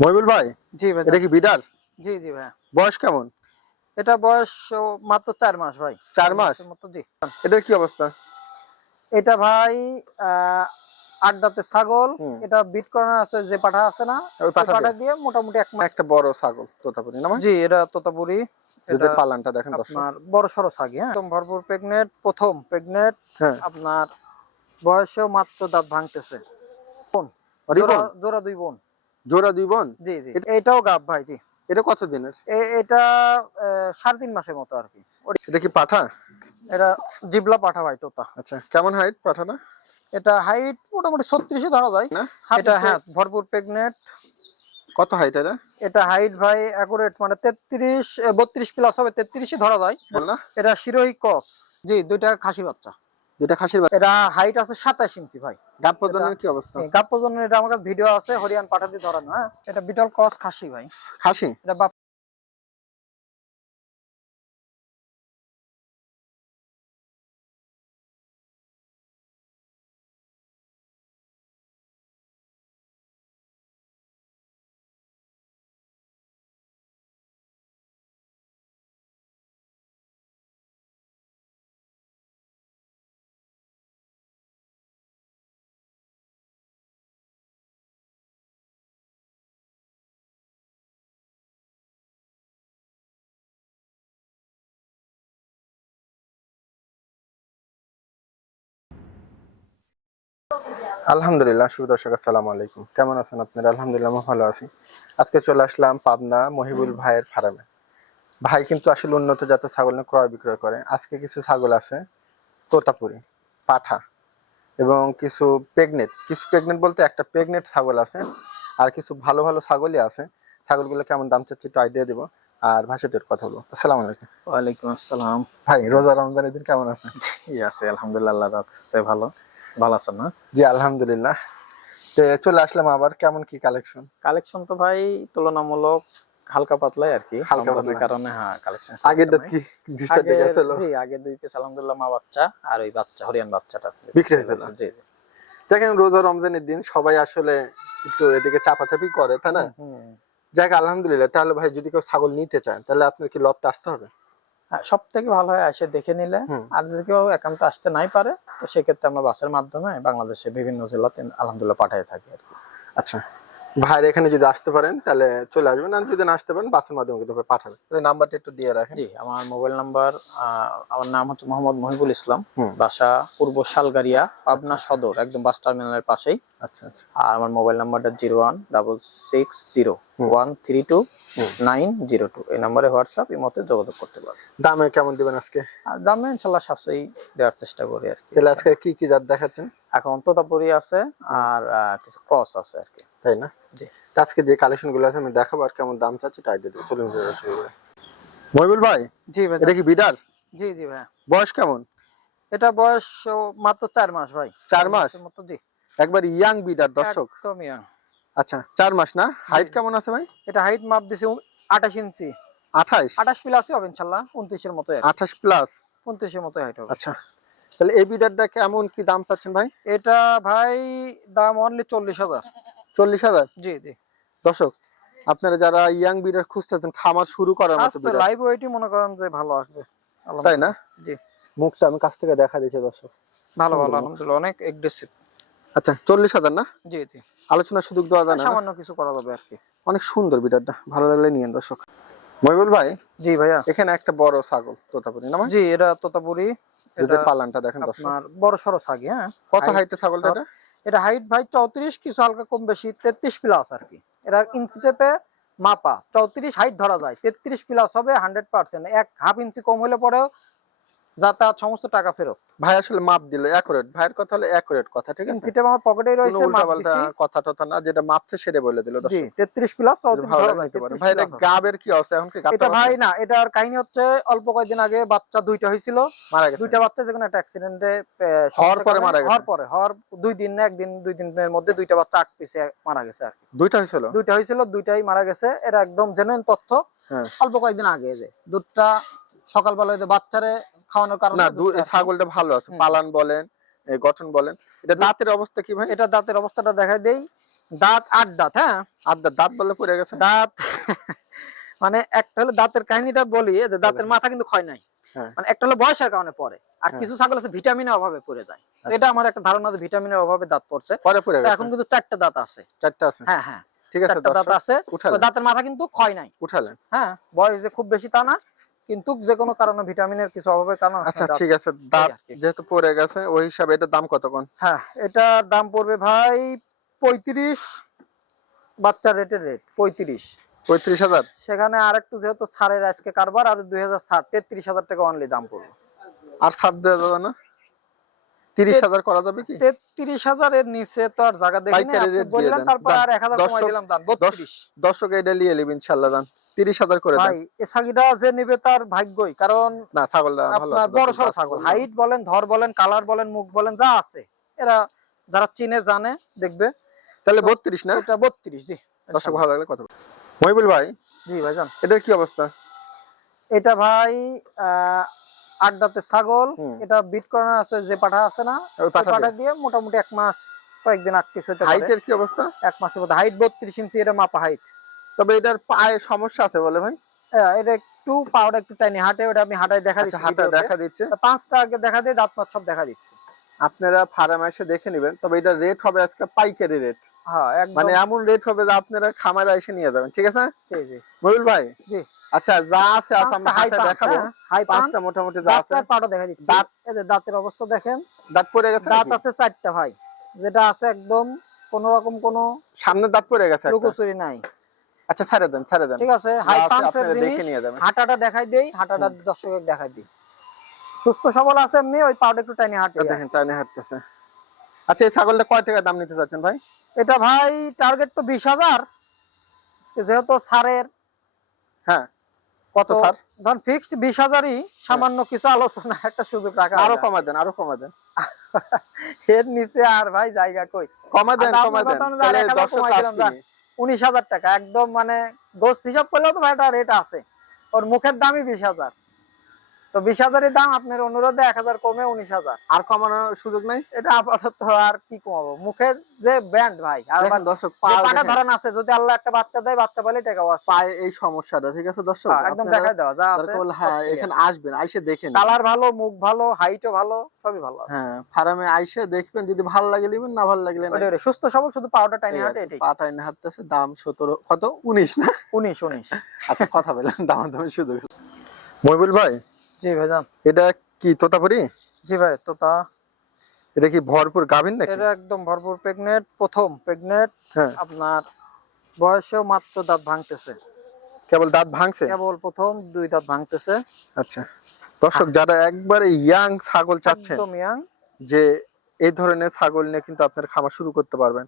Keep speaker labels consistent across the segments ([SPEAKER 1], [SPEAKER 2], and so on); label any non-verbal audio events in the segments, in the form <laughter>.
[SPEAKER 1] মহিবুল ভাই
[SPEAKER 2] জি ভাই
[SPEAKER 1] এটা কি বিডার
[SPEAKER 2] জি জি ভাই।
[SPEAKER 1] বয়স কেমন?
[SPEAKER 2] এটা বয়স মাত্র চার মাস ভাই।
[SPEAKER 1] চার মাস?
[SPEAKER 2] মতো জি।
[SPEAKER 1] এটার কি অবস্থা?
[SPEAKER 2] এটা ভাই আহ, আট দাঁতের ছাগল। এটা বিট করানো আছে যে পাঠা আছে না
[SPEAKER 1] ওই পাঠা
[SPEAKER 2] দিয়ে। মোটামুটি এক মাস।
[SPEAKER 1] একটা বড় ছাগল তোতাপুরি না?
[SPEAKER 2] জি এটা তোতাপুরি। এটা
[SPEAKER 1] পালানটা দেখেন
[SPEAKER 2] আপনার বড় সড়ো ছাগি হ্যাঁ? একদম ভরপুর প্রেগনেট প্রথম প্রেগনেট
[SPEAKER 1] হ্যাঁ।
[SPEAKER 2] আপনার বয়সেও মাত্র দাঁত ভাঙতেছে। জোড়া দুই বোন।
[SPEAKER 1] জোড়া দুই বোন?
[SPEAKER 2] জি জি। এটাও গাব ভাই জি।
[SPEAKER 1] এটা কত দিনের?
[SPEAKER 2] এটা সাড়ে তিন মাসের মতো আর কি।
[SPEAKER 1] এটা কি পাঠা?
[SPEAKER 2] এটা জিবলা পাঠা ভাই তোতা।
[SPEAKER 1] আচ্ছা কেমন হাইট পাঠাটা?
[SPEAKER 2] এটা হাইট মোটামুটি ছত্রিশে ধরা যায়।
[SPEAKER 1] না?
[SPEAKER 2] এটা হ্যাঁ ভরপুর প্রেগনেট
[SPEAKER 1] কত হাইট এটা?
[SPEAKER 2] এটা হাইট ভাই অ্যাকুরেট মানে তেত্রিশ বত্রিশ প্লাস হবে তেত্রিশে ধরা যায়।
[SPEAKER 1] বল না।
[SPEAKER 2] এটা শিরোহী ক্রস জি দুইটা খাসি বাচ্চা।
[SPEAKER 1] যেটা খাসির
[SPEAKER 2] এটা হাইট আছে সাতাশ ইঞ্চি ভাই।
[SPEAKER 1] গাব প্রজনের কি অবস্থা?
[SPEAKER 2] গাব পর্যন্ত এটা আমার কাছে ভিডিও আছে হরিয়ান পাঠাতে দিয়ে ধরানো হ্যাঁ? এটা বিটল ক্রস খাসি ভাই।
[SPEAKER 1] খাসি?
[SPEAKER 2] এটা
[SPEAKER 1] আলহামদুলিল্লাহ শুভ দর্শক আসসালামু আলাইকুম। কেমন আছেন আপনারা? আলহামদুলিল্লাহ আমি ভালো আছি। আজকে চলে আসলাম পাবনা মহিবুল ভাইয়ের ফার্মে। ভাই কিন্তু আসলে উন্নত জাতের ছাগল ক্রয় বিক্রয় করে। আজকে কিছু ছাগল আছে তোতাপুরি পাঠা এবং কিছু প্রেগনেট। কিছু প্রেগনেট বলতে একটা প্রেগনেট ছাগল আছে আর কিছু ভালো ভালো ছাগলই আছে। ছাগলগুলো কেমন দাম চাচ্ছি একটু আইডিয়া দিব আর ভাষাটির কথা বলব। আসসালামু আলাইকুম।
[SPEAKER 2] ওয়ালাইকুম আসসালাম।
[SPEAKER 1] ভাই রোজা রমজানের দিন কেমন আছেন?
[SPEAKER 2] ই আছে আলহামদুলিল্লাহ আল্লাহ ভালো। ভালো আছেন না?
[SPEAKER 1] জি আলহামদুলিল্লাহ। তো চলে আসলাম আবার কেমন কি কালেকশন
[SPEAKER 2] কালেকশন তো ভাই তুলনামূলক হালকা পাতলাই আর কি
[SPEAKER 1] হালকা
[SPEAKER 2] কারণে হ্যাঁ কালেকশন
[SPEAKER 1] দাঁত কি গেছিল।
[SPEAKER 2] জি আগে দুই পিস আলহামদুলিল্লাহ মা বাচ্চা আর ওই বাচ্চা হরিয়ান বাচ্চাটা
[SPEAKER 1] বিক্রি হয়েছিল?
[SPEAKER 2] জি জি।
[SPEAKER 1] দেখেন রোজা রমজানের দিন সবাই আসলে একটু এদিকে চাপাচাপি করে তাই না। যাক আলহামদুলিল্লাহ তাহলে ভাই যদি কেউ ছাগল নিতে চান তাহলে আপনার কি লবটা আসতে হবে?
[SPEAKER 2] সব থেকে ভালো হয় এসে দেখে নিলে। আর যদি কেউ একান্ত আসতে নাই পারে তো সেক্ষেত্রে আমরা বাসের মাধ্যমে বাংলাদেশে বিভিন্ন জেলাতে আলহামদুলিল্লাহ পাঠিয়ে থাকি আর কি।
[SPEAKER 1] আচ্ছা। ভাইয়ের এখানে যদি আসতে পারেন তাহলে চলে আসবেন। আর যদি না আসতে পারেন বাসের মাধ্যমে কিন্তু পাঠাবেন। তাহলে নাম্বারটা একটু দিয়ে রাখেন।
[SPEAKER 2] জি। আমার মোবাইল নাম্বার আমার নাম হচ্ছে মোহাম্মদ মহিবুল ইসলাম। বাসা পূর্ব শালগারিয়া পাবনা সদর একদম বাস টার্মিনালের পাশেই।
[SPEAKER 1] আচ্ছা আচ্ছা।
[SPEAKER 2] আর আমার মোবাইল নাম্বারটা zero one double six zero one three two. Nine zero two. এই নাম্বারে হোয়াটসঅ্যাপ এই মতে যোগাযোগ করতে পারবেন।
[SPEAKER 1] দামে কেমন দিবেন আজকে?
[SPEAKER 2] আর দামে ইনশাল্লাহ সাশ্রয়ী দেওয়ার চেষ্টা করি আর কি।
[SPEAKER 1] তাহলে আজকে কি কি জাত দেখাচ্ছেন?
[SPEAKER 2] এখন তোতাপুরি আছে আর কিছু ক্রস আছে আর কি।
[SPEAKER 1] তাই না?
[SPEAKER 2] জি।
[SPEAKER 1] আজকে যে কালেকশনগুলো আছে আমি দেখাবো আর কেমন দাম চাচ্ছি তাই দিয়ে দেবো। চলুন শুরু করি মহিবুল ভাই
[SPEAKER 2] জি ভাই।
[SPEAKER 1] এটা কি বিডার
[SPEAKER 2] জি জি ভাই।
[SPEAKER 1] বয়স কেমন?
[SPEAKER 2] এটা বয়স মাত্র চার মাস ভাই।
[SPEAKER 1] চার মাস?
[SPEAKER 2] মতো জি।
[SPEAKER 1] একবার ইয়াং বিডার দর্শক।
[SPEAKER 2] একদম।
[SPEAKER 1] আচ্ছা চার মাস না? হাইট কেমন আছে ভাই?
[SPEAKER 2] এটা হাইট মাপ দিছে আঠাশ ইঞ্চি।
[SPEAKER 1] আঠাইশ
[SPEAKER 2] আঠাশ প্লাসই হবে ইনশাল্লাহ উনত্রিশের মতো
[SPEAKER 1] আঠাশ প্লাস
[SPEAKER 2] উনত্রিশের মতো হাইট হবে।
[SPEAKER 1] আচ্ছা তাহলে এই বিডারটা কেমন কি দাম চাচ্ছেন ভাই?
[SPEAKER 2] এটা ভাই দাম অনলি চল্লিশ হাজার।
[SPEAKER 1] চল্লিশ হাজার?
[SPEAKER 2] জি জি।
[SPEAKER 1] দর্শক আপনারা যারা ইয়াং বিডার খুঁজতেছেন খামার শুরু করার মতো
[SPEAKER 2] লাইভ ওয়েটই মনে করেন যে ভালো আসবে।
[SPEAKER 1] তাই না?
[SPEAKER 2] জি।
[SPEAKER 1] মুখটা আমি কাছ থেকে দেখা দিয়েছি দর্শক।
[SPEAKER 2] ভালো ভালো আলহামদুলিল্লাহ অনেক এগ্রেসিভ
[SPEAKER 1] আচ্ছা চল্লিশ হাজার না?
[SPEAKER 2] জি জি।
[SPEAKER 1] আলোচনার সুযোগ দেওয়া?
[SPEAKER 2] সামান্য কিছু করা যাবে আর কি।
[SPEAKER 1] অনেক সুন্দর বিডারটা ভালো লাগলে নিয়েন দর্শক। মহিবুল ভাই
[SPEAKER 2] জি ভাইয়া।
[SPEAKER 1] এখানে একটা বড় ছাগল তোতাপুরি না
[SPEAKER 2] জি এটা তোতাপুরি। এটা
[SPEAKER 1] পালানটা দেখেন দর্শক।
[SPEAKER 2] আপনার বড় সড়ো ছাগি হ্যাঁ?
[SPEAKER 1] কত ছাগলটা এটা?
[SPEAKER 2] এটা হাইট ভাই চৌত্রিশ কিছু হালকা কম বেশি তেত্রিশ প্লাস আর কি। এরা ইঞ্চি টেপে মাপা চৌত্রিশ হাইট ধরা যায়। তেত্রিশ প্লাস হবে হান্ড্রেড পার্সেন্ট এক হাফ ইঞ্চি কম হলে পরেও যাতায়াত সমস্ত টাকা ফেরত।
[SPEAKER 1] ভাই আসলে মাপ দিল অ্যাকুরেট ভাইয়ের কথা হলো অ্যাকুরেট কথা ঠিক আছে?
[SPEAKER 2] টেপ আমার পকেটেই
[SPEAKER 1] কোনো
[SPEAKER 2] রয়েছে
[SPEAKER 1] কথা টথা না যেটা মাপছে সেটা বলে দিল
[SPEAKER 2] জি প্লাস
[SPEAKER 1] যদি
[SPEAKER 2] চৌত্রিশ
[SPEAKER 1] ভালো
[SPEAKER 2] ধরা
[SPEAKER 1] লাগে
[SPEAKER 2] যায়
[SPEAKER 1] নিতে পারেন।
[SPEAKER 2] 33
[SPEAKER 1] ভাই এটা গাবের কি অবস্থা? এখন কি
[SPEAKER 2] এটা ভাই? না এটার কাহিনী হচ্ছে অল্প কয়েকদিন আগে বাচ্চা দুইটা হয়েছিল।
[SPEAKER 1] মারা গেছে।
[SPEAKER 2] দুইটা বাচ্চা যেখানে একটা অ্যাক্সিডেন্টে
[SPEAKER 1] হওয়ার পরে মারা গেছে?
[SPEAKER 2] হওয়ার পরে হওয়ার দুই দিন না একদিন দুই দিনের মধ্যে দুইটা বাচ্চা আট পিসে মারা গেছে আর
[SPEAKER 1] দুইটা হয়েছিল?
[SPEAKER 2] দুইটা হয়েছিল দুইটাই মারা গেছে। এটা একদম জেনুইন তথ্য।
[SPEAKER 1] হ্যাঁ।
[SPEAKER 2] অল্প কয়েকদিন আগে যে দুধটা সকালবেলা বাচ্চারে খাওয়ানোর কারণে
[SPEAKER 1] না ছাগলটা ভালো আছে। পালান বলেন গঠন বলেন এটা দাঁতের অবস্থা কি ভাই
[SPEAKER 2] এটা দাঁতের অবস্থাটা দেখা দেই। দাঁত আট দাঁত হ্যাঁ?
[SPEAKER 1] আর দা- দাঁত বলে পড়ে গেছে।
[SPEAKER 2] দাঁত <laughs> মানে একটা হলো দাঁতের কাহিনীটা বলি যে দাঁতের মাথা কিন্তু ক্ষয় নাই।
[SPEAKER 1] হ্যাঁ।
[SPEAKER 2] মানে একটা হলো বয়সের কারণে পরে আর
[SPEAKER 1] হ্যাঁ।
[SPEAKER 2] কিছু ছাগল আছে ভিটামিনের অভাবে পড়ে যায়।
[SPEAKER 1] আচ্ছা।
[SPEAKER 2] এটা আমার একটা ধারণা যে ভিটামিনের অভাবে দাঁত পড়ছে।
[SPEAKER 1] পরে পড়ে
[SPEAKER 2] এখন কিন্তু চারটা দাঁত আছে।
[SPEAKER 1] চারটা আছে?
[SPEAKER 2] হ্যাঁ হ্যাঁ।
[SPEAKER 1] ঠিক আছে
[SPEAKER 2] দাঁত আছে। দাঁতের মাথা কিন্তু ক্ষয় নাই।
[SPEAKER 1] উঠালেন।
[SPEAKER 2] হ্যাঁ বয়স যে খুব বেশি তা না। কিন্তু যে কোনো কারণে ভিটামিনের কিছু অভাবের কারণে
[SPEAKER 1] আচ্ছা ঠিক আছে। দাঁত যেহেতু পড়ে গেছে ওই হিসাবে এটার দাম কত কোন?
[SPEAKER 2] হ্যাঁ এটা দাম পড়বে ভাই পঁয়ত্রিশ বাচ্চা রেটের রেট পঁয়ত্রিশ।
[SPEAKER 1] পঁয়ত্রিশ হাজার?
[SPEAKER 2] সেখানে আর একটু যেহেতু সারের আজকে কারবার আর দুই হাজার ষাট তেত্রিশ হাজার টাকা অনলি দাম পড়বে।
[SPEAKER 1] আর সাত দেওয়া যাবে না? তিরিশ হাজার করা যাবে কি?
[SPEAKER 2] হাজারের নিচে তো আর জায়গা দেখি
[SPEAKER 1] পাইকারি rate দিয়ে
[SPEAKER 2] বললেন তারপর আর এক হাজার কমাই দিলাম দাম বত্রিশ।
[SPEAKER 1] দর্শক এটা নিয়ে নেবেন ইনশাল্লাহ দান তিরিশ হাজার করে
[SPEAKER 2] ভাই এ ছাগিটা যে নিবে তার ভাগ্যই কারণ
[SPEAKER 1] না ছাগলটা ভালো
[SPEAKER 2] আপনার
[SPEAKER 1] আছে,
[SPEAKER 2] বড়
[SPEAKER 1] দর্শক,
[SPEAKER 2] ছাগল। হাইট বলেন ধর বলেন কালার বলেন মুখ বলেন যা আছে। এরা যারা চিনে জানে দেখবে।
[SPEAKER 1] তাহলে বত্রিশ না?
[SPEAKER 2] এটা বত্রিশ জি।
[SPEAKER 1] দর্শক ভালো লাগলে কথা। মহিবুল ভাই
[SPEAKER 2] জি ভাইজান।
[SPEAKER 1] এটার কি অবস্থা?
[SPEAKER 2] এটা ভাই আহ, আট দাঁতের ছাগল। এটা বিট করানো আছে যে পাঠা আছে না
[SPEAKER 1] ওই পাঠা
[SPEAKER 2] দিয়ে। মোটামুটি এক মাস কয়েকদিন পিছ হতে
[SPEAKER 1] হাইটের কি অবস্থা?
[SPEAKER 2] এক মাসের মধ্যে। হাইট বত্রিশ ইঞ্চি এটা মাপা হাইট
[SPEAKER 1] তবে এটার পায়ে সমস্যা আছে বলে ভাই?
[SPEAKER 2] এটা একটু পাওয়ার একটু টাইনি হাটে ওটা আমি হাটায় দেখা
[SPEAKER 1] আচ্ছা
[SPEAKER 2] দিচ্ছি
[SPEAKER 1] হাতে দেখা দিচ্ছে।
[SPEAKER 2] পাঁচটা আগে দেখা দিয়ে দাঁত সব দেখা দিচ্ছি।
[SPEAKER 1] আপনারা ফার্মে এসে দেখে নেবেন। তবে এটা রেট হবে আজকে পাইকারি রেট
[SPEAKER 2] হ্যাঁ
[SPEAKER 1] মানে এমন রেট হবে যে আপনারা খামারে এসে নিয়ে যাবেন। ঠিক আছে?
[SPEAKER 2] জি, জি।
[SPEAKER 1] মহিবুল ভাই
[SPEAKER 2] জি।
[SPEAKER 1] আচ্ছা যা আছে আছে আমরা
[SPEAKER 2] হাই
[SPEAKER 1] হাতে দেখাবো।
[SPEAKER 2] হাই
[SPEAKER 1] পাঁচটা মোটামুটি যা আছে।
[SPEAKER 2] দাঁতের পাটা দেখা দিচ্ছি।
[SPEAKER 1] দাঁত-
[SPEAKER 2] এই যে দাঁতের অবস্থা দেখেন।
[SPEAKER 1] দাঁত পড়ে গেছে
[SPEAKER 2] দাঁত আছে চারটা ভাই। যেটা আছে একদম কোন রকম কোনো
[SPEAKER 1] সামনে দাঁত পড়ে গেছে।
[SPEAKER 2] লুকোচুরি নাই।
[SPEAKER 1] আচ্ছা ছেড়ে দেন ছেড়ে দেন।
[SPEAKER 2] ঠিক আছে হাই পাঁচের জিনিস হাঁটাটা দেখাই দেই হাঁটাটা দর্শকের দেখাই দিই। সুস্থ সবল আছে এমনি ওই পাউডার একটু টাইনি হাঁটে
[SPEAKER 1] দেখেন টাইনে হাঁটতেছে। আচ্ছা এই ছাগলটা কয় টাকা দাম নিতে চাচ্ছেন ভাই?
[SPEAKER 2] এটা ভাই টার্গেট তো বিশ হাজার। যেহেতু সারের
[SPEAKER 1] হ্যাঁ। কত স্যার?
[SPEAKER 2] ধর ফিক্সড বিশ হাজারই সামান্য কিছু আলোচনা একটা সুযোগ রাখা আরও।
[SPEAKER 1] কমা দেন আরও কমা দেন। <laughs>
[SPEAKER 2] এর নিচে আর ভাই জায়গা কই?
[SPEAKER 1] কমা দেন কমা দেন।
[SPEAKER 2] উনিশ হাজার টাকা একদম মানে গোস্ত হিসাব করলেও তো ভাই একটা রেট আছে। ওর মুখের দামই বিশ হাজার। তো বিশ হাজারের দাম আপনার অনুরোধে এক হাজার কমে উনিশ হাজার।
[SPEAKER 1] আর কমানোর সুযোগ নাই?
[SPEAKER 2] এটা আপাতত আর কি কমাবো? মুখের যে ব্যান্ড ভাই আর
[SPEAKER 1] দর্শক
[SPEAKER 2] পাটা ধরেন আছে যদি আল্লাহ একটা বাচ্চা দেয় বাচ্চা পেলে টাকা আসে
[SPEAKER 1] পায়ে এই সমস্যাটা ঠিক আছে দর্শক?
[SPEAKER 2] একদম দেখাই দেওয়া যা আছে
[SPEAKER 1] হ্যাঁ এখানে আসবেন আইসে দেখেন
[SPEAKER 2] কালার ভালো মুখ ভালো হাইটও ভালো সবই ভালো
[SPEAKER 1] হ্যাঁ ফার্মে আইসে দেখবেন যদি ভালো লাগে নেবেন না ভালো লাগলে না।
[SPEAKER 2] সুস্থ সবল শুধু পাউডার টাইনি হাটে এটাই।
[SPEAKER 1] এনে হাঁটতেছে দাম সতেরো কত? উনিশ না?
[SPEAKER 2] উনিশ উনিশ।
[SPEAKER 1] আচ্ছা কথা বলেন দাম দাম শুধু মহিবুল ভাই
[SPEAKER 2] জি ভাইজান।
[SPEAKER 1] এটা কি তোতাপুরি?
[SPEAKER 2] জি ভাই তো তা
[SPEAKER 1] এটা কি ভরপুর গাভিন নাকি?
[SPEAKER 2] এটা একদম ভরপুর প্রেগনেট প্রথম প্রেগনেট
[SPEAKER 1] হ্যাঁ।
[SPEAKER 2] আপনার বয়সেও মাত্র দাঁত ভাঙতেছে।
[SPEAKER 1] কেবল দাঁত ভাঙছে?
[SPEAKER 2] কেবল প্রথম দুই দাঁত ভাঙতেছে।
[SPEAKER 1] আচ্ছা। দর্শক যারা একবারে ইয়াং ছাগল চাচ্ছেন
[SPEAKER 2] একদম ইয়াং
[SPEAKER 1] যে এই ধরনের ছাগল নিয়ে কিন্তু আপনার খামার শুরু করতে পারবেন।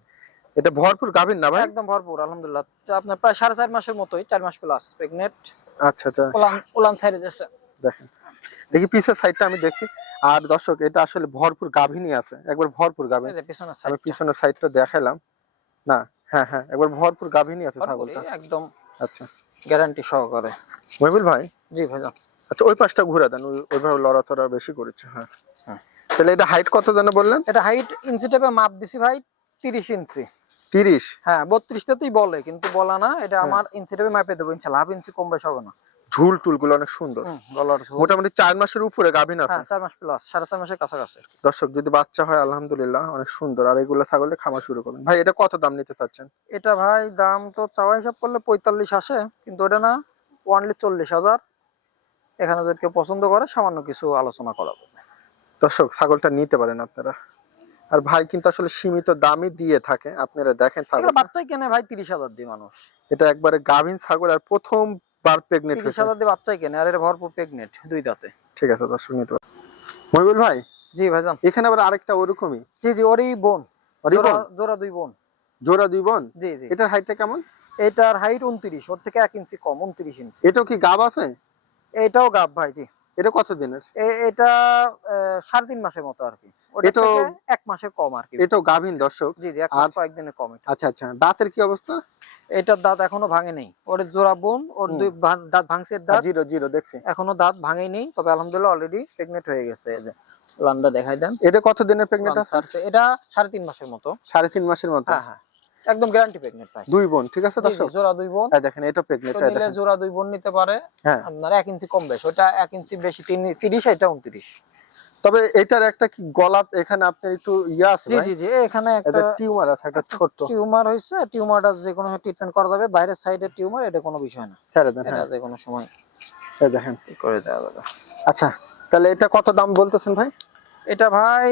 [SPEAKER 1] এটা ভরপুর গাভিন না ভাই?
[SPEAKER 2] একদম ভরপুর আলহামদুলিল্লাহ। আপনার প্রায় সাড়ে চার মাসের মতোই চার মাস প্লাস প্রেগনেট
[SPEAKER 1] আচ্ছা আচ্ছা।
[SPEAKER 2] উলান উলান সাইডে
[SPEAKER 1] দেখেন। দেখি পিছের সাইডটা আমি দেখি। আর দর্শক এটা আসলে ভরপুর গাভিনী আছে। একবার ভরপুর গাভিন। আমি পিছনের সাইডটা দেখাইলাম। না হ্যাঁ হ্যাঁ একবার ভরপুর গাভিনী আছে ছাগলটা।
[SPEAKER 2] একদম
[SPEAKER 1] আচ্ছা।
[SPEAKER 2] গ্যারান্টি সহকারে।
[SPEAKER 1] মহিবুল ভাই?
[SPEAKER 2] জি ভাইজান।
[SPEAKER 1] আচ্ছা ওই পাশটা ঘুরে দেন ওই- ওইভাবে লড়াচড়া বেশি করেছে হ্যাঁ।
[SPEAKER 2] হ্যাঁ।
[SPEAKER 1] তাহলে এটা হাইট কত জানো বললেন?
[SPEAKER 2] এটা হাইট ইঞ্চি টেপে মাপ দিছি ভাই তিরিশ ইঞ্চি
[SPEAKER 1] তিরিশ?
[SPEAKER 2] হ্যাঁ বত্রিশটাতেই বলে কিন্তু বলা না এটা
[SPEAKER 1] হ্যাঁ।
[SPEAKER 2] আমার ইঞ্চি টেপে মাপে দেবো ইনশাল্লাহ। হাফ ইঞ্চি কম বেশ হবে না।
[SPEAKER 1] ঝুল টুলগুলো অনেক সুন্দর। মোটামুটি চার মাসের উপরে গাভিন আছে।
[SPEAKER 2] হ্যাঁ চার মাস প্লাস সাড়ে চার মাসের কাছাকাছি
[SPEAKER 1] দর্শক যদি বাচ্চা হয় আলহামদুলিল্লাহ অনেক সুন্দর। আর এগুলো ছাগলে খামার শুরু করবেন ভাই এটা কত দাম নিতে চাচ্ছেন?
[SPEAKER 2] এটা ভাই দাম তো চাওয়া হিসাব করলে পঁয়তাল্লিশ আসে কিন্তু ওটা না ওয়ানলি চল্লিশ হাজার। এখানে যদি পছন্দ করে সামান্য কিছু আলোচনা করা যাবে।
[SPEAKER 1] দর্শক ছাগলটা নিতে পারেন আপনারা। আর ভাই কিন্তু আসলে সীমিত দামই দিয়ে থাকে। আপনারা দেখেন ছাগল
[SPEAKER 2] বাচ্চাই কেনে ভাই তিরিশ হাজার দিয়ে মানুষ।
[SPEAKER 1] এটা একবারে গাভিন ছাগল আর
[SPEAKER 2] তিরিশ
[SPEAKER 1] হয়েছে।
[SPEAKER 2] হাজার দিয়ে বাচ্চাই কেনে আর এটা ভরপুর প্রেগনেট দুই দাঁতে।
[SPEAKER 1] ঠিক আছে দর্শক নিতে মহিবুল ভাই
[SPEAKER 2] জি ভাইজান।
[SPEAKER 1] এখানে আবার আরেকটা ওরকমই।
[SPEAKER 2] জি জি ওরই বোন। জোড়া দুই বোন।
[SPEAKER 1] জোড়া দুই বোন?
[SPEAKER 2] জি জি।
[SPEAKER 1] এটার হাইটটা কেমন?
[SPEAKER 2] এটার হাইট উনত্রিশ ওর থেকে এক ইঞ্চি কম উনত্রিশ ইঞ্চি।
[SPEAKER 1] এটাও কি গাব আছে?
[SPEAKER 2] এটাও গাব ভাই জি।
[SPEAKER 1] এটা কত দিনের?
[SPEAKER 2] এটা সাড়ে তিন মাসের মতো আর কি। থেকে এক মাসের কম আর কি।
[SPEAKER 1] এটাও গাভিন দর্শক।
[SPEAKER 2] জি জি এক মাস কয়েকদিনের কম
[SPEAKER 1] আচ্ছা আচ্ছা। দাঁতের কি অবস্থা?
[SPEAKER 2] এটার দাঁত এখনও ভাঙে নেই। ওর জোড়া বোন ওর দুই দাঁত ভাঙছে দাঁত।
[SPEAKER 1] জিরো জিরো দেখছি।
[SPEAKER 2] এখনও দাঁত ভাঙেই নেই তবে আলহামদুলিল্লাহ অলরেডি প্রেগনেন্ট হয়ে গেছে। এই যে। লান্ডা দেখাই দেন।
[SPEAKER 1] এটা কত দিনের প্রেগনেন্ট আছে?
[SPEAKER 2] এটা সাড়ে তিন মাসের মতো।
[SPEAKER 1] সাড়ে তিন মাসের মতো?
[SPEAKER 2] হ্যাঁ হ্যাঁ। একদম গ্যারান্টি প্রেগনেন্ট ভাই
[SPEAKER 1] দুই বোন ঠিক আছে দর্শক?
[SPEAKER 2] জোড়া দুই বোন।
[SPEAKER 1] এই দেখেন এটা প্রেগনেন্ট
[SPEAKER 2] তো নিলে জোড়া দুই বোন নিতে পারে।
[SPEAKER 1] হ্যাঁ।
[SPEAKER 2] আপনার এক ইঞ্চি কম বেশ। ওটা এক ইঞ্চি বেশি তিন তিরিশ এটা উনত্রিশ।
[SPEAKER 1] তবে এটার একটা কি গলাত এখানে আপনার একটু ইয়া আছে
[SPEAKER 2] জি জি জি এখানে একটা
[SPEAKER 1] টিউমার আছে একটা ছোট্ট।
[SPEAKER 2] টিউমার হয়েছে টিউমারটা যে কোনো ট্রিটমেন্ট করা যাবে বাইরের সাইডে টিউমার এটা কোনো বিষয় না।
[SPEAKER 1] ছেড়ে দেন
[SPEAKER 2] এটা
[SPEAKER 1] হ্যাঁ।
[SPEAKER 2] যে কোনো সময়
[SPEAKER 1] এই দেখেন।
[SPEAKER 2] করে দেওয়া যাবে।
[SPEAKER 1] আচ্ছা তাহলে এটা কত দাম বলতেছেন ভাই?
[SPEAKER 2] এটা ভাই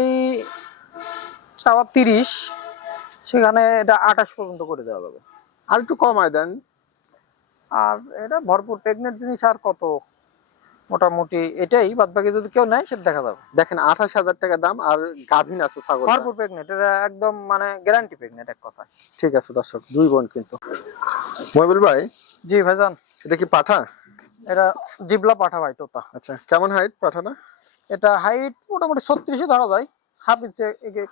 [SPEAKER 2] চাওয়া তিরিশ সেখানে এটা আঠাশ পর্যন্ত করে দেওয়া যাবে।
[SPEAKER 1] আর একটু কমায় দেন।
[SPEAKER 2] আর এটা ভরপুর প্রেগনেন্ট জিনিস আর কত? মোটামুটি এটাই বাদ বাকি যদি কেউ নেয় সেটা দেখা যাবে।
[SPEAKER 1] দেখেন আঠাশ হাজার টাকা দাম আর গাভিন আছে ছাগল।
[SPEAKER 2] ভরপুর প্রেগনেন্ট এটা একদম মানে গ্যারান্টি প্রেগনেন্ট এক কথা
[SPEAKER 1] ঠিক আছে দর্শক দুই বোন কিন্তু। মহিবুল ভাই
[SPEAKER 2] জি ভাইজান।
[SPEAKER 1] এটা কি পাঠা?
[SPEAKER 2] এটা জিবলা পাঠা ভাই তোতা।
[SPEAKER 1] আচ্ছা কেমন হাইট পাঠাটা?
[SPEAKER 2] এটা হাইট মোটামুটি ছত্রিশে ধরা যায় হাফ ইঞ্চে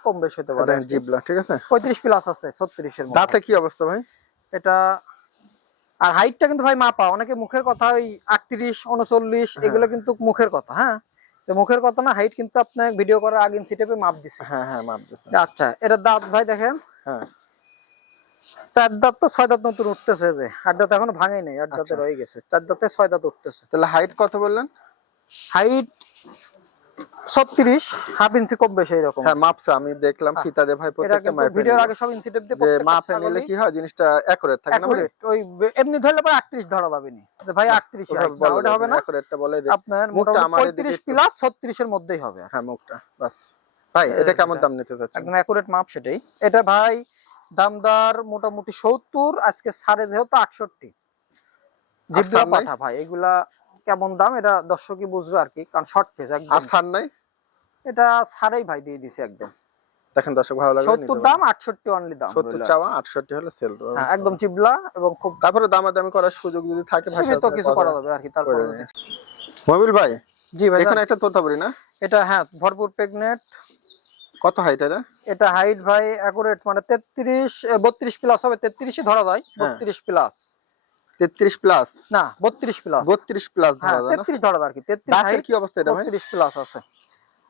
[SPEAKER 2] কম বেশ হতে পারে।
[SPEAKER 1] জিবলা ঠিক আছে?
[SPEAKER 2] পঁয়ত্রিশ প্লাস আছে ছত্রিশের
[SPEAKER 1] দাঁতে কি অবস্থা ভাই?
[SPEAKER 2] এটা আর হাইটটা কিন্তু ভাই মাপা। অনেকে মুখের কথা ওই আটত্রিশ উনচল্লিশ
[SPEAKER 1] হ্যাঁ।
[SPEAKER 2] এগুলো কিন্তু মুখের কথা হ্যাঁ? তো মুখের কথা না হাইট কিন্তু আপনার ভিডিও করার আগে ইঞ্চি মাপ দিছে।
[SPEAKER 1] হ্যাঁ হ্যাঁ মাপ দিছে।
[SPEAKER 2] আচ্ছা এটা দাঁত ভাই দেখেন।
[SPEAKER 1] হ্যাঁ।
[SPEAKER 2] চার দাঁত তো ছয় দাঁত নতুন উঠতেছে যে আট দাঁত এখনও ভাঙে নাই আট দাঁতে
[SPEAKER 1] আচ্ছা।
[SPEAKER 2] রয়ে গেছে। চার দাঁতে ছয় দাঁত উঠতেছে।
[SPEAKER 1] তাহলে হাইট কত বললেন?
[SPEAKER 2] হাইট ছত্রিশ হাফ ইঞ্চি কম বেশি এরকম।
[SPEAKER 1] হ্যাঁ মাপছে আমি দেখলাম
[SPEAKER 2] হ্যাঁ।
[SPEAKER 1] ভাই প্রত্যেকটা
[SPEAKER 2] কিন্তু ভিডিওর আগে সব ইঞ্চি টেপ দিয়ে
[SPEAKER 1] মাপে নিলে কি হয় জিনিসটা অ্যাকুরেট থাকে না
[SPEAKER 2] ওই এমনি ধরলে পরে আটত্রিশ ধরা যাবে নি। যে ভাই আটত্রিশ ওটা হবে না
[SPEAKER 1] অ্যাকুরেটটা বলে
[SPEAKER 2] আপনার মোটামুটি
[SPEAKER 1] আমার এদিকে
[SPEAKER 2] পঁয়ত্রিশ
[SPEAKER 1] একটু-
[SPEAKER 2] মধ্যেই হবে।
[SPEAKER 1] হ্যাঁ মুখটা। বাস। ভাই এটা কেমন দাম নিতে চাচ্ছেন?
[SPEAKER 2] একদম অ্যাকুরেট মাপ সেটাই। এটা ভাই দামদার মোটামুটি সত্তর আজকে সাড়ে যেহেতু আটষট্টি। জিবলা পাঠা ভাই এগুলা কেমন দাম? এটা দর্শকই বুঝবে আর কি কারণ শর্ট পেজ
[SPEAKER 1] আর
[SPEAKER 2] একদম
[SPEAKER 1] স্থান নাই?
[SPEAKER 2] এটা সারেই ভাই দিয়ে দিছে একদম।
[SPEAKER 1] দেখেন দর্শক ভালো লাগবে
[SPEAKER 2] সত্তর দাম আটষট্টি অনলি দাম
[SPEAKER 1] সত্তর
[SPEAKER 2] বললাম।
[SPEAKER 1] চাওয়া আটষট্টি হলে সেল
[SPEAKER 2] হ্যাঁ একদম চিবলা এবং খুব
[SPEAKER 1] তারপরে দামাদামি করার সুযোগ যদি থাকে ভাই
[SPEAKER 2] সীমিত কিছু করা যাবে আর কি তারপরে।
[SPEAKER 1] মবিল ভাই
[SPEAKER 2] জি ভাই
[SPEAKER 1] এখানে একটা তোতাপুরি না?
[SPEAKER 2] এটা হ্যাঁ ভরপুর প্রেগনেন্ট
[SPEAKER 1] কত হাইট এটা?
[SPEAKER 2] এটা হাইট ভাই অ্যাকুরেট মানে তেত্রিশ বত্রিশ প্লাস হবে তেত্রিশে ধরা যায়
[SPEAKER 1] হ্যাঁ।
[SPEAKER 2] বত্রিশ প্লাস
[SPEAKER 1] তেত্রিশ প্লাস
[SPEAKER 2] না বত্রিশ প্লাস
[SPEAKER 1] বত্রিশ প্লাস
[SPEAKER 2] হ্যাঁ
[SPEAKER 1] ধরা যায় না?
[SPEAKER 2] তেত্রিশ ধরা যায় আর কি তেত্রিশ
[SPEAKER 1] দাঁতের
[SPEAKER 2] হাইট
[SPEAKER 1] কি অবস্থা এটা ভাই?
[SPEAKER 2] বত্রিশ প্লাস আছে?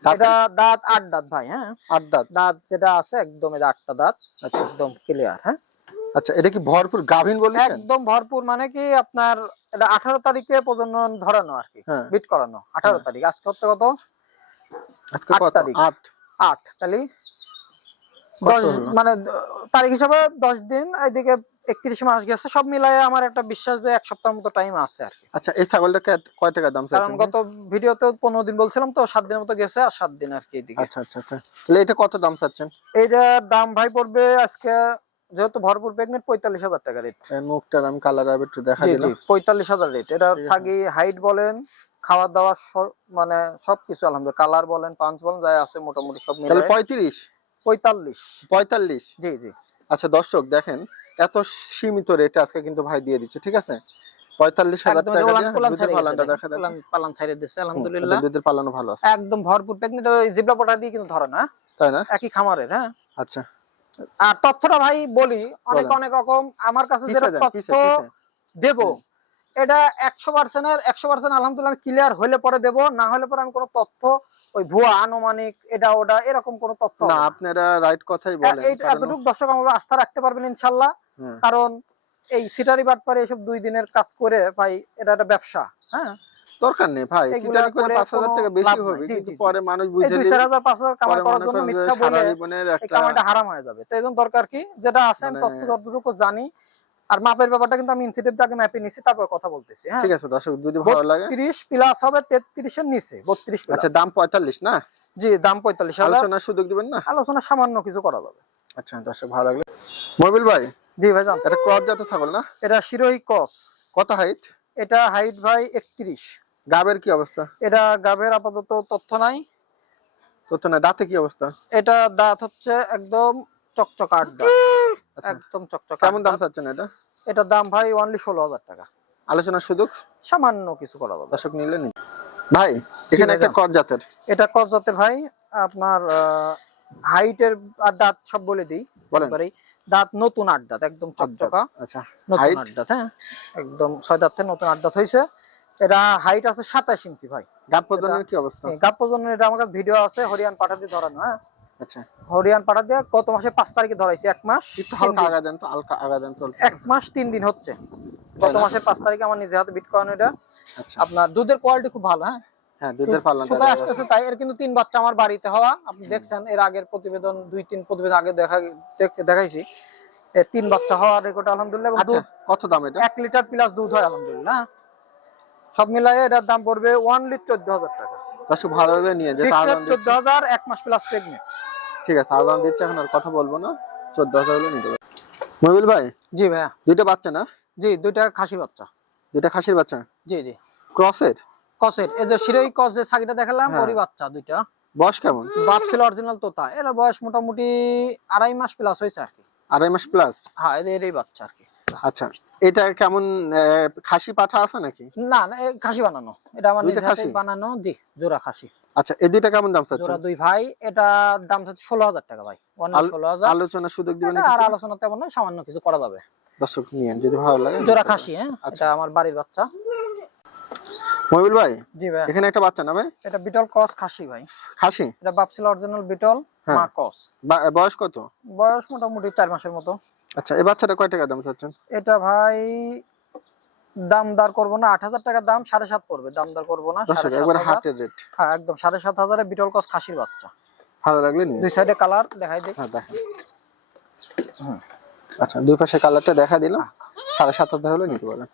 [SPEAKER 2] এটা দাঁত আট দাঁত ভাই হ্যাঁ?
[SPEAKER 1] আট দাঁত?
[SPEAKER 2] দাঁত যেটা আছে একদম যে আটটা দাঁত
[SPEAKER 1] আচ্ছা।
[SPEAKER 2] একদম ক্লিয়ার হ্যাঁ?
[SPEAKER 1] আচ্ছা এটা কি ভরপুর গাভিন বলেছেন
[SPEAKER 2] একদম ভরপুর মানে কি আপনার এটা আঠারো তারিখে প্রজনন ধরানো আর কি
[SPEAKER 1] হ্যাঁ।
[SPEAKER 2] বিট করানো আঠারো
[SPEAKER 1] হ্যাঁ।
[SPEAKER 2] তারিখ। আজকে হচ্ছে কত?
[SPEAKER 1] আজকে
[SPEAKER 2] তারিখ।
[SPEAKER 1] আট।
[SPEAKER 2] আট তাহলে দশ মানে তারিখ হিসাবে দশ দিন এদিকে একত্রিশ মাস গেছে সব মিলাই আমার একটা বিশ্বাস যে এক সপ্তাহ মতো টাইম আছে আর
[SPEAKER 1] আচ্ছা এই ছাগলটা কয় টাকা দাম
[SPEAKER 2] কারণ গত ভিডিওতে পনেরো দিন বলছিলাম তো সাত দিনের মতো গেছে আর সাত দিন আর কি এদিকে।
[SPEAKER 1] আচ্ছা আচ্ছা আচ্ছা। তাহলে এটা কত দাম চাচ্ছেন?
[SPEAKER 2] এইটার দাম ভাই পড়বে আজকে যেহেতু ভরপুর প্রেগনেন্ট পঁয়তাল্লিশ হাজার টাকা রেট
[SPEAKER 1] মুখটার আমি কালার আর একটু দেখা দিলাম।
[SPEAKER 2] পঁয়তাল্লিশ হাজার রেট এটা। থাকি হাইট বলেন খাওয়া দাওয়া মানে সবকিছু আলহামদুলিল্লাহ। কালার বলেন পাঁচ বলেন যাই আছে মোটামুটি সব মিলে
[SPEAKER 1] পঁয়ত্রিশ?
[SPEAKER 2] পঁয়তাল্লিশ।
[SPEAKER 1] পঁয়তাল্লিশ?
[SPEAKER 2] জি জি।
[SPEAKER 1] আচ্ছা দর্শক দেখেন এত সীমিত রেটে আজকে কিন্তু ভাই দিয়ে দিচ্ছে ঠিক আছে? পঁয়তাল্লিশ হাজার টাকা
[SPEAKER 2] ওলান
[SPEAKER 1] দিয়ে
[SPEAKER 2] পোলান
[SPEAKER 1] দুধের
[SPEAKER 2] ছাড়ে
[SPEAKER 1] পালানটা
[SPEAKER 2] গেছে
[SPEAKER 1] দেখা
[SPEAKER 2] দেখেন,
[SPEAKER 1] দেন
[SPEAKER 2] পোলান- পালান ছাড়ে দিচ্ছে আলহামদুলিল্লাহ।
[SPEAKER 1] দুধের পালানো ভালো আছে।
[SPEAKER 2] একদম ভরপুর প্রেগনেন্ট জিবলা পটা দিয়ে কিন্তু ধরে না।
[SPEAKER 1] তাই না?
[SPEAKER 2] একই খামারের হ্যাঁ?
[SPEAKER 1] আচ্ছা।
[SPEAKER 2] আর তথ্যটা ভাই বলি অনেক অনেক রকম আমার কাছে যেটা তথ্য
[SPEAKER 1] কিসে, কিসে?
[SPEAKER 2] দেব এটা একশো পার্সেন্টের একশো পার্সেন্ট আলহামদুলিল্লাহ ক্লিয়ার হলে পরে দেব না হলে পরে আমি কোনো তথ্য ওই ভুয়া আনুমানিক এটা ওটা এরকম কোনো তথ্য
[SPEAKER 1] না আপনারা রাইট কথাই বলেন
[SPEAKER 2] এতটুকু দর্শক আমরা আস্থা রাখতে পারবেন ইনশাল্লাহ। কারণ এই সিটারি বাটপারে এসব দুই দিনের কাজ করে ভাই এটা একটা ব্যবসা হ্যাঁ?
[SPEAKER 1] দরকার নেই ভাই সিটারি করে
[SPEAKER 2] করে
[SPEAKER 1] পাঁচ হাজার
[SPEAKER 2] কোনো
[SPEAKER 1] টাকা বেশি হবে কিন্তু
[SPEAKER 2] জি, জি।
[SPEAKER 1] পরে মানুষ বুঝে
[SPEAKER 2] দুই
[SPEAKER 1] দিলে
[SPEAKER 2] চার হাজার পাঁচ হাজার কামাই করার জন্য মিথ্যা বলে এই কামাইটা হারাম যাবে। তো এই দরকার কি? যেটা আছে আমি তথ্য যতটুকু জানি আর মাপের ব্যাপারটা কিন্তু আমি আগে ম্যাপে নিছি তারপর কথা বলতেছি হ্যাঁ?
[SPEAKER 1] ঠিক আছে দর্শক যদি ভালো লাগে।
[SPEAKER 2] তিরিশ প্লাস হবে তেত্রিশের নিচে বত্রিশ
[SPEAKER 1] আচ্ছা দাম পঁয়তাল্লিশ না?
[SPEAKER 2] জি দাম পঁয়তাল্লিশ হাজার।
[SPEAKER 1] আলোচনার সুযোগ দিবেন না?
[SPEAKER 2] আলোচনা সামান্য কিছু করা যাবে।
[SPEAKER 1] আচ্ছা দর্শক ভালো লাগলে। মবিল ভাই
[SPEAKER 2] জি ভাইজান।
[SPEAKER 1] এটা ক্রস জাতের ছাগল না?
[SPEAKER 2] এটা শিরোহী ক্রস।
[SPEAKER 1] কত হাইট
[SPEAKER 2] এটা হাইট ভাই একত্রিশ।
[SPEAKER 1] গাবের কি অবস্থা?
[SPEAKER 2] এটা গাভের আপাতত তথ্য নাই।
[SPEAKER 1] তথ্য না দাঁতে কি অবস্থা?
[SPEAKER 2] এটা দাঁত হচ্ছে একদম চকচক আট দাঁত।
[SPEAKER 1] আচ্ছা।
[SPEAKER 2] একদম চকচক
[SPEAKER 1] কেমন দাম চাচ্ছেন এটা?
[SPEAKER 2] এটার দাম ভাই অনলি ষোলো হাজার টাকা।
[SPEAKER 1] আলোচনার সুযোগ?
[SPEAKER 2] সামান্য কিছু করা যাবে।
[SPEAKER 1] দর্শক নিলে নি ভাই এখানে একটা। ক্রস জাতের।
[SPEAKER 2] এটা ক্রস জাতের ভাই আপনার হাইটের আর দাঁত সব বলে দিই
[SPEAKER 1] বলেন।
[SPEAKER 2] দাঁত নতুন আট দাঁত একদম চকচকা।
[SPEAKER 1] আচ্ছা।
[SPEAKER 2] নতুন আট দাঁত হ্যাঁ। একদম ছয় দাঁতের নতুন আট দাঁত হয়েছে। এটা হাইট আছে সাতাশ ইঞ্চি ভাই।
[SPEAKER 1] কি অবস্থা?
[SPEAKER 2] গাপ পর্যন্ত এটা আমার কাছে ভিডিও আছে হরিয়ান পাঠা দিয়ে ধরানো হ্যাঁ।
[SPEAKER 1] আচ্ছা।
[SPEAKER 2] হরিয়ান পাঠা দিয়ে গত মাসে পাঁচ তারিখে ধরাইছি এক মাস
[SPEAKER 1] একটু হালকা
[SPEAKER 2] দিন।
[SPEAKER 1] আগা দেন তো হালকা আগা দেন তো।
[SPEAKER 2] এক মাস তিন দিন হচ্ছে। গত পাঁচ তারিখে আমার নিজে হাতে বিট করানো এটা।
[SPEAKER 1] আচ্ছা।
[SPEAKER 2] আপনার দুধের কোয়ালিটি খুব ভালো হ্যাঁ।
[SPEAKER 1] হ্যাঁ দুধের পাল্লাটা
[SPEAKER 2] শুকায় আসতেছে তাই এর কিন্তু তিন বাচ্চা আমার বাড়িতে হওয়া। আপনি দেখছেন এর আগের প্রতিবেদন দুই তিন প্রতিবেদন আগে দেখা দেখাইছি। তিন বাচ্চা হওয়ার রেকর্ড আলহামদুলিল্লাহ
[SPEAKER 1] আচ্ছা
[SPEAKER 2] দুধ
[SPEAKER 1] কত দাম এটা?
[SPEAKER 2] এক লিটার প্লাস দুধ হয় আলহামদুলিল্লাহ। সব মিলায়ে এটার দাম পড়বে ওয়ান চোদ্দ হাজার টাকা।
[SPEAKER 1] দর্শক ভালো লাগলে নিয়ে
[SPEAKER 2] চোদ্দ হাজার এক মাস প্লাস প্রেগনেন্ট
[SPEAKER 1] ঠিক আছে আদান দিচ্ছে এখন আর কথা বলব না। চোদ্দ হাজার হলে নিতে পারবে। মবিল ভাই
[SPEAKER 2] জি ভাইয়া।
[SPEAKER 1] দুইটা বাচ্চা না?
[SPEAKER 2] জি দুইটা খাসি বাচ্চা।
[SPEAKER 1] দুইটা খাসির বাচ্চা?
[SPEAKER 2] জি জি।
[SPEAKER 1] ক্রসের
[SPEAKER 2] কসের। এদের শিরোই কস যে সাকিটা দেখালাম
[SPEAKER 1] হ্যাঁ।
[SPEAKER 2] ওরই বাচ্চা দুইটা।
[SPEAKER 1] বয়স কেমন?
[SPEAKER 2] বাপ ছিল অরিজিনাল তোতা। এর বয়স মোটামুটি আড়াই মাস প্লাস হয়েছে আর কি।
[SPEAKER 1] আড়াই মাস প্লাস
[SPEAKER 2] হ্যাঁ এদের এরই বাচ্চা আর কি।
[SPEAKER 1] আচ্ছা। এটা কেমন খাসি পাঠা আছে নাকি?
[SPEAKER 2] না না খাসি বানানো। এটা আমার নিজে হাতে? বানানো। জি জোড়া খাসি।
[SPEAKER 1] আচ্ছা এই দুইটা কেমন দাম চাচ্ছেন?
[SPEAKER 2] জোড়া দুই ভাই এটা দাম ষোলো হাজার টাকা ভাই। অন্য
[SPEAKER 1] আল-
[SPEAKER 2] ষোলো হাজার।
[SPEAKER 1] আলোচনা সুযোগ দিবেন
[SPEAKER 2] আর আলোচনা তেমন নয় সামান্য কিছু করা যাবে।
[SPEAKER 1] দর্শক নিয়েন যদি ভালো লাগে।
[SPEAKER 2] জোড়া খাসি হ্যাঁ?
[SPEAKER 1] আচ্ছা।
[SPEAKER 2] এটা আমার বাড়ির বাচ্চা।
[SPEAKER 1] মবিল ভাই?
[SPEAKER 2] জি ভাই।
[SPEAKER 1] এখানে একটা বাচ্চা না ভাই?
[SPEAKER 2] এটা বিটল ক্রস খাসি ভাই।
[SPEAKER 1] খাসি?
[SPEAKER 2] এটা বাপ ছিল অরিজিনাল বিটল
[SPEAKER 1] হ্যাঁ।
[SPEAKER 2] মা ক্রস।
[SPEAKER 1] বয়স কত?
[SPEAKER 2] বয়স মোটামুটি চার মাসের মতো।
[SPEAKER 1] আচ্ছা এই বাচ্চাটা কয় টাকা দাম চাচ্ছেন?
[SPEAKER 2] এটা ভাই দাম দার করব না আট হাজার টাকা দাম সাড়ে সাত পড়বে। দাম দার করব না
[SPEAKER 1] দর্শক
[SPEAKER 2] সাড়ে সাত
[SPEAKER 1] একবার
[SPEAKER 2] হাজার।
[SPEAKER 1] হাটের রেট।
[SPEAKER 2] হ্যাঁ একদম সাড়ে সাত হাজারে বিটল কস খাসির বাচ্চা।
[SPEAKER 1] ভালো লাগলে নিয়ে
[SPEAKER 2] দুই সাইডে কালার দেখাই দিই।
[SPEAKER 1] হ্যাঁ দেখেন। আচ্ছা দুই পাশে কালারটা দেখা দিলাম। সাড়ে সাত হাজার হলে নিতে পারেন